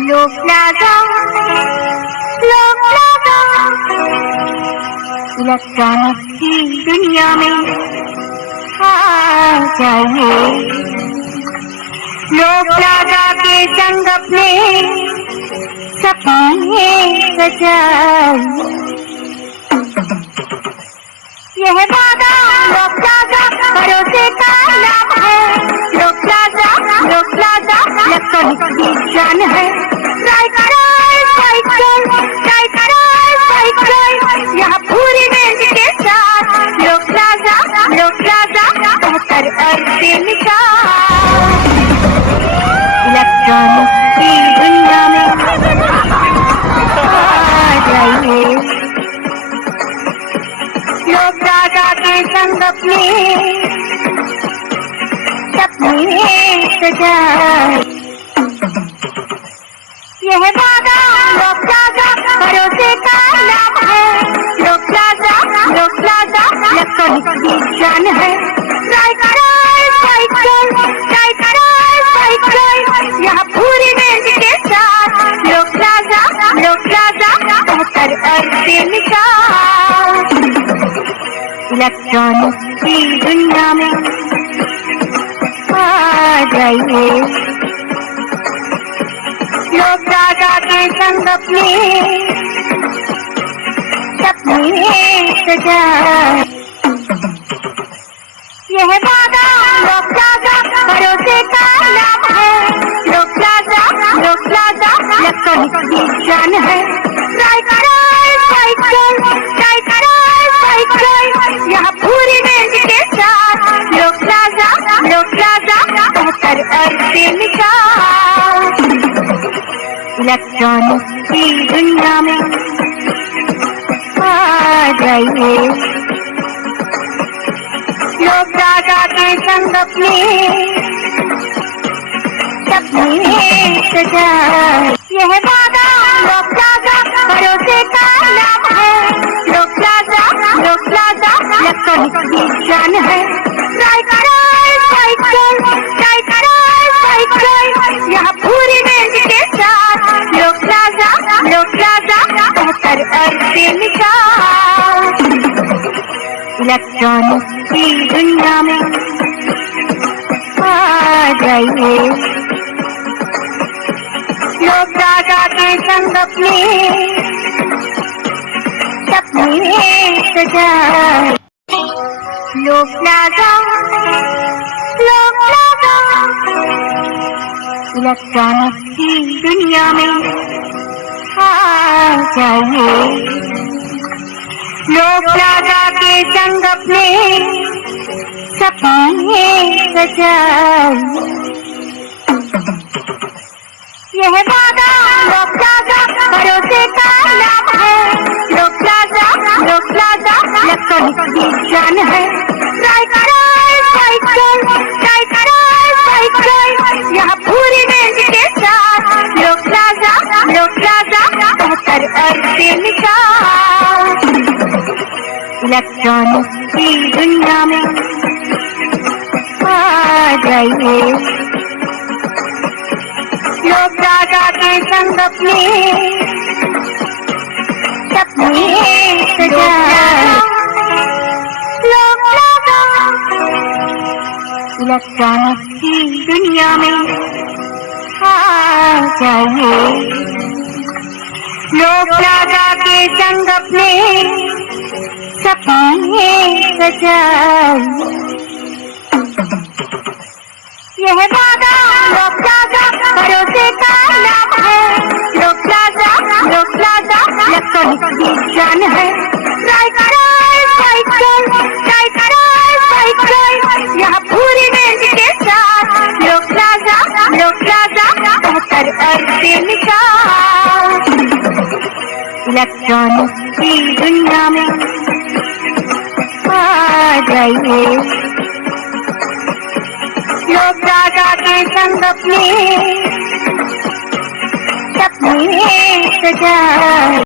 लोक plaza electronic की दुनिया में आ जाइए। लोक प्लाजा के संग अपने सपने सजाइए। यह वादा लोक प्लाजा भरोसे का नाम है। लोक प्लाजा इलेक्ट्रॉनिक की जान है। यहाँ पूरी रेंज के साथ लोक प्लाजा बेहतर और बेमिसाल। इलेक्ट्रॉनिक की दुनिया में आ जाइए। लोक प्लाजा के संग अपने सपने सजाए। यह वादा लोक प्लाजा भरोसे का नाम है। लोक प्लाजा इलेक्ट्रॉनिक की जान है। यहाँ पूरी रेंज के साथ लोक प्लाजा बेहतर और बेमिसाल। इलेक्ट्रॉनिक की दुनिया में आ जाइए। लोक प्लाजा के संग अपने सपने सजाए। यह वादा लोक प्लाजा भरोसे का नाम है। लोक प्लाजा इलेक्ट्रॉनिक की जान है। यहाँ पूरी रेंज के साथ लोक प्लाजा बेहतर और बेमिसाल। इलेक्ट्रॉनिक की दुनिया में आ जाइए। लोक प्लाजा के संग अपने सपने सजाए। यह वादा लोक प्लाजा भरोसे का नाम है। लोक प्लाजा इलेक्ट्रॉनिक की जान है। यहाँ पूरी रेंज के साथ लोक प्लाजा बेहतर और बेमिसाल। इलेक्ट्रॉनिक की दुनिया में आ जाइए। लोक प्लाजा के संग अपने सपने सजाए। लोक प्लाजा इलेक्ट्रॉनिक की दुनिया में आ जाइए। लोक प्लाजा के संग अपने सपने सजाए। यह वादा लोक प्लाजा भरोसे का नाम है। लोक प्लाजा इलेक्ट्रॉनिक की जान है। यहाँ पूरी रेंज के साथ लोक प्लाजा बेहतर और बेमिसाल। इलेक्ट्रॉनिक की दुनिया में आ जाइए। लोक प्लाजा के संग अपने सपने सजाए। इलेक्ट्रॉनिक की दुनिया में आ जाइए। लोक प्लाजा के संग अपने सपने सजाए। यह वादा लोक प्लाजा भरोसे का नाम है। लोक प्लाजा इलेक्ट्रॉनिक की जान है। यहाँ पूरी रेंज के साथ लोक प्लाजा बेहतर और बेमिसाल। इलेक्ट्रॉनिक की दुनिया में आ जाइए। लोक प्लाजा के संग अपने सपने सजाए।